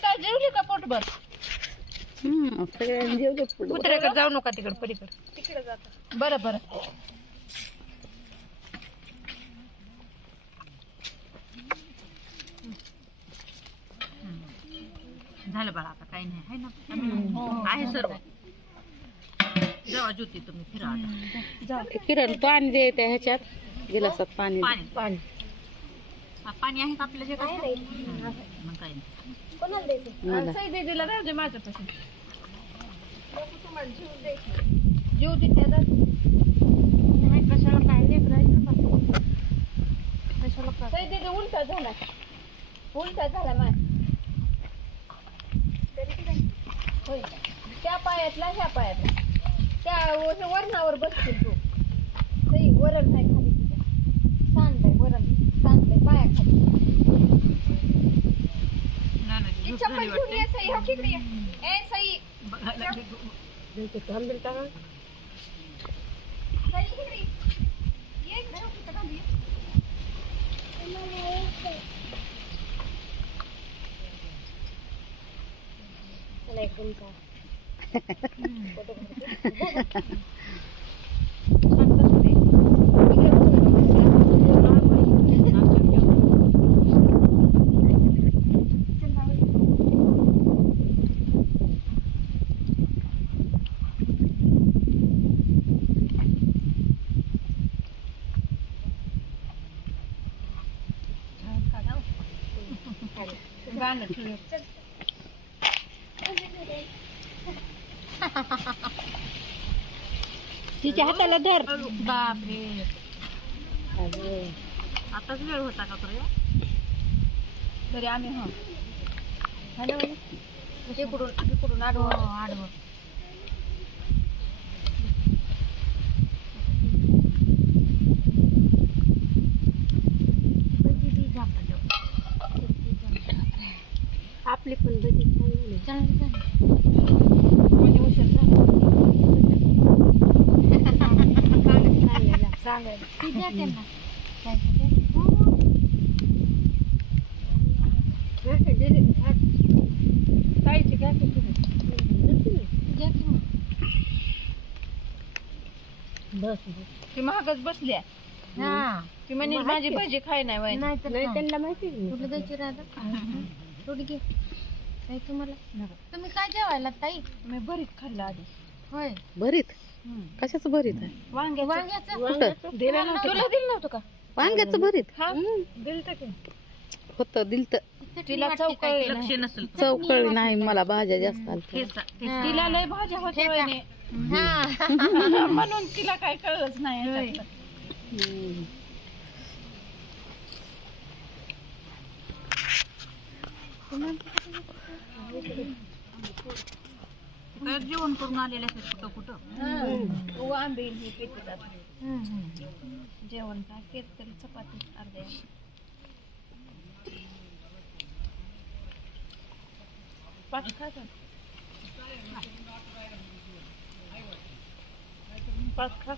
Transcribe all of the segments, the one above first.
काय जेवली का पोटभर? सगळ्यांनी जेवले. कुत्र्याकडे जाऊ नका, तिकडे पलीकडे तिकडे जात. बरं बरं. झालं बाळा, आता काही नाही आहे ना, आहे सर्व. जेव्हा ज्योती तुम्ही फिरा आता. किरण पाणी द्यायचं ह्याच्यात गिलासात पाणी. पाणी पाणी पाणी आहे का आपल्या जे काय? मग काही नाही. सई दीदीला राहू दे माझ्यापासून. जीव दे त्याला. कशाला काय लेकरायचं ना, कशाला काय? सई दीदी उलटा झाला, उलटा झाला माय. होय, त्या पायातला ह्या पायातला, त्या वरणावर बसतील तू. सई वरण नाही खाली तुझ्या. सांडलंय वरण, सांडलंय पायाखाली. चप्पल घेऊन ये सई. हो तिकडे ये. ए सई थांबेल का? सई इकडे ये. इकडे हो, तिथं खाली ये. चला एक गुंता. गाणं तिच्या हाताला धर. बापरे, आताच वेळ होता का करूया तरी आम्ही. तिकडून आडवं. आपली पण भजी चांगली झाली. म्हणजे उशीर झाला सांगायला. त्यांना ताईची घ्या ती महागच बसली आहे. ती म्हणजे माझी भाजी खाय नाही. त्यांना माहिती कुठं द्यायची राहत. थोडी घे ताई तुम्हाला. तुम्ही काय जेवायला ताई? मी भरीत खाल्लं आधी. होय, भरीत? कशाचं भरीत आहे? वांग्याचं. दिलं नव्हतं का वांग्याचं भरीत? दिलतं की होतं, दिलतं. तिला चौकळी नसेल. चौकळी नाही, मला भाज्या जास्त आल्या. तिला लय भाज्या होत्या म्हणून तिला काय कळलंच नाही. जेवण करून आलेले कुठं कुठं आंबेल ही पेट जेवण काय तेच तरी चपाती अर्ध्या पाच खातात. पाच खा.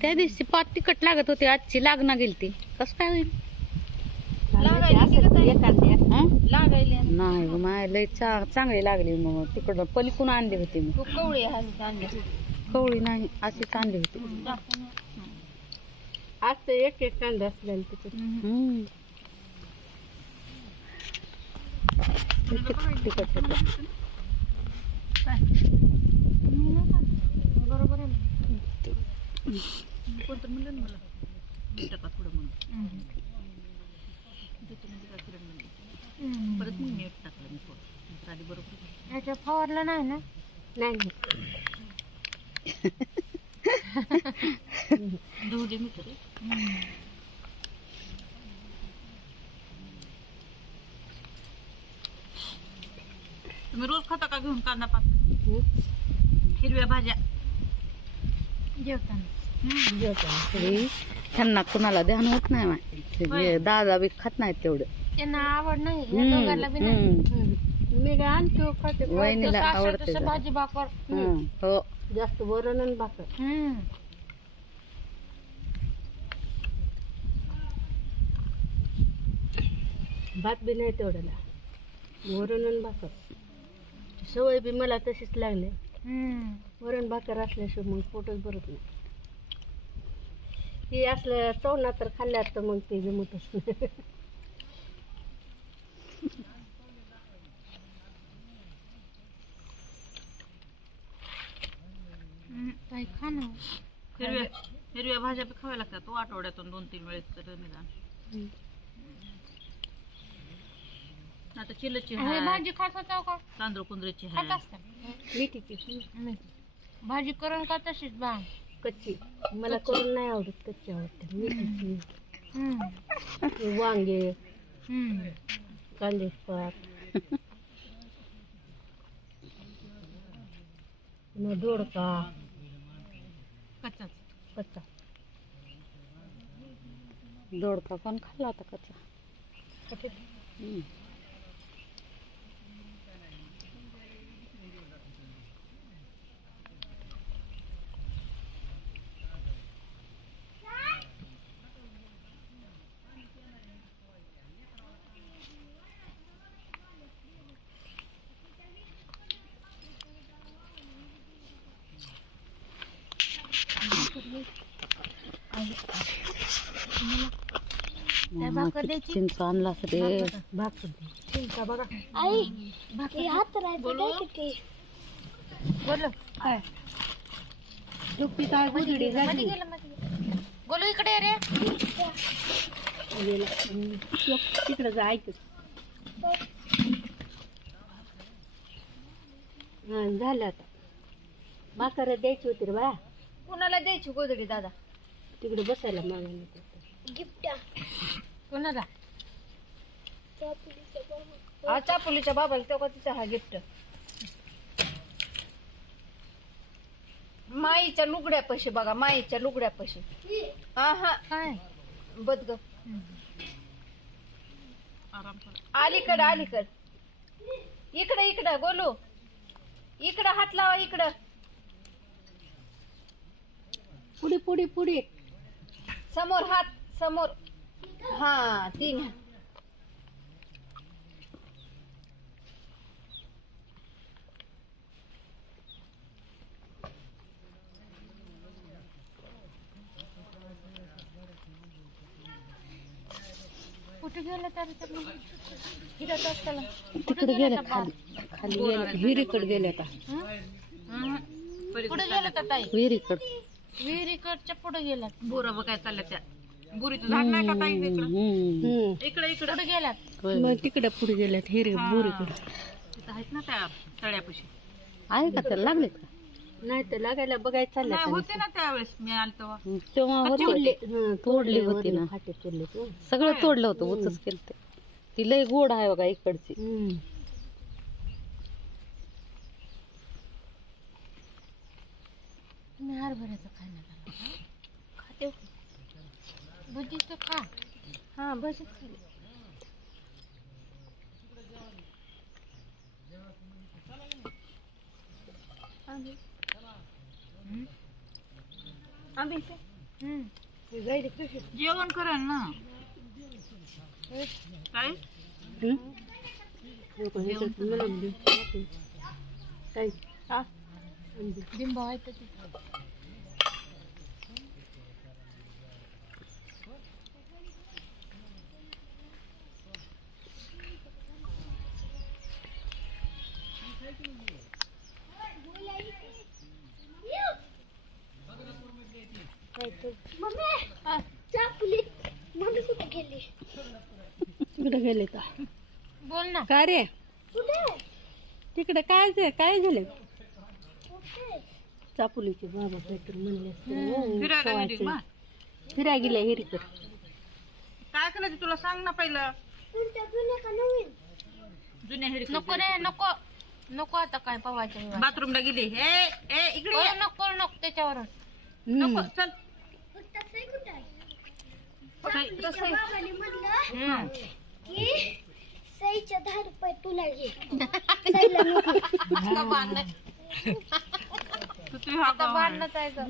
त्या दिवशी पाच तिखट लागत होती, आजची लागना गेलती. कस काय होईल? नाही माय लय चांगली लागली. मग तिकडं पलीकडून आणली होती मी. कवळी नाही, अशीच आणली होती. आज तर एक कांदा असलेला तिकडे. तिखट होत. बरोबर आहे. कोणतं म्हणलं ना मला टाका थोडं म्हणून. परत मी मीठ टाकलं. मी थोडं आधी बरोबर याच्या फवारलं नाही ना. नाही धुऊ दे मी तरी. तुम्ही रोज खाता का घेऊन कांदा पात? हिरव्या भाज्या जेवताना. त्यांना कुणाला ध्यान होत नाही माहिती. दादा बी खात नाहीत तेवढं. त्यांना आवड नाही. मी आणतो वहिनीला आवडते भाजी भाकर. हो. जास्त वरण आणि भाकर. भात बी नाही तेवढ्याला, वरण आणि भाकर. सवय बी मला तशीच लागली. वरण भाकर असल्याशिवाय मग पोटच भरत नाही. ते असलं चवना तर खाल्ल्यात तर मग ते जमतच नाही. काही खा ना. हिरव्या भाज्या बी खाव्या लागतात. तो आठवड्यातून 2-3 वेळेस तर निदान. आता चिलची भाजी खात होता का? तांदूळ कुंदरीची खात असतात. मेथीची भाजी करून का तशीच बा कच्ची. मला करून नाही आवडत, कच्ची आवडते. मेथीची, वांगे, कांदे पात, दोडका कच्चा. दोडका पण खाल्ला होता कच्चा. चिंच आणला रे. भाकर चिंचा बघा. आई भाकरी हात बोल काय दुखी काय गुजडी झाली. बोलू इकडे रे. तिकडे जा. ऐक झालं आता. भाकर द्यायची होती रे बा. कोणाला द्यायची गोदडी दादा? तिकडे बसायला मागायला. गिफ्ट कोणाला? चापुलीच्या बाबाला. तेव्हा तिचा हा गिफ्ट. माईच्या लुगड्या पैसे बघा. माईच्या लुगड्या पैसे. हा काय बदग. अलीकड अलीकड. इकडं गोलू. इकडं हात लावा. इकडं पुढे पुढे पुढे. समोर हात समोर. हा 3. कुठे गेला तर फिरत असताना तिकडे गेल्या. खाली विहिरीकडे गेल्या का? पुढे गेलं का ताई? विहिरीकडच्या पुढे गेला. बोर बघाय चालल्या त्या. बुरीचं झाड नाही का ताई? इकडे इकडे गेल्यात. मग तिकडे पुढे गेल्यात. हिरी बुरीकडे आहेत ना त्या तळ्यापाशी. आहे का? त्याला लागले का? नाही तर लागायला बघायला चालल्या होते ना त्यावेळेस मी आलो तेव्हा. तोडले होते ना. सगळं तोडलं होतं. उचच केलं. ती लय गोड आहे बघा इकडची. तुम्ही हरभऱ्याचं खायला खाते भजीचं खा. हा भजीच खाली. जेवण करा ना. काय लिंबा आहे तर तिकडे गेले का? बोल ना. काय रे तिकडे काय झालं? चापुलीचे बाबा काहीतरी म्हणले. फिरायला गेले हिरीकडे. काय करायचं तुला सांग ना पहिलं. जुन्या हिरी नको रे. नको नको. आता काय पवायचं? बाथरूमला गेले. इकडे नको नको त्याच्यावर नको. चल सईच्या 10 रुपये तुला घे. तू आता भांडणच आहे का?